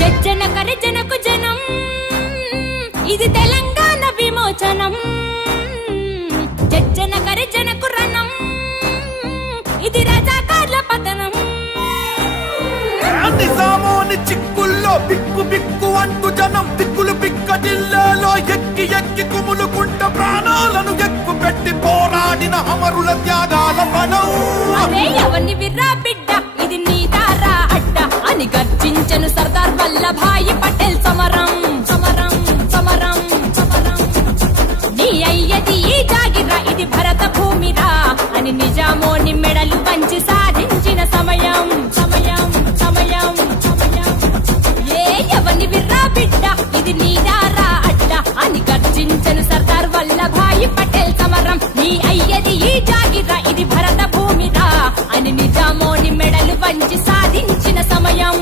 జజ్జన కరిజనకు జనం. ఇది తెలంగాణ విమోచనం. జజ్జన కరిజనకు రణం. ఇది రజాకార్ల పతనం. నిజామోని చిక్కుల్లో బిక్కు బిక్కు అంటూ జనం. దిక్కులు బిక్కటిల్లాలో ఎక్కి ఎక్కి కుములుకుంట ప్రాణాలను ఎక్కు పెట్టి పోరాడిన అమరుల త్యాగాల అరే ఎవని విర్రా బిడ్డ? ఇది నీ దారా అడ్డ. అని గర్జించను సర్దార్ వల్లభాయి పటేల్ సమరం సమరం సమరం సమరం నీ అయ్యది ఈ జాగిరా ఇది భరత భూమిరా అని నిజామోని మెడలు పంచి సాధించిన సమయం సమయం సమయం సమయం. ఏ ఎవని విర్రా బిడ్డ ఇది నీదారా అడ్డ అని గర్జించను సర్దార్ వల్లభాయి పటేల్ సమరం నీ అయ్యది ఈ జాగిరా ఇది భరత భూమిరా అని నిజామోని మెడలు పంచి సాధించిన సమయం.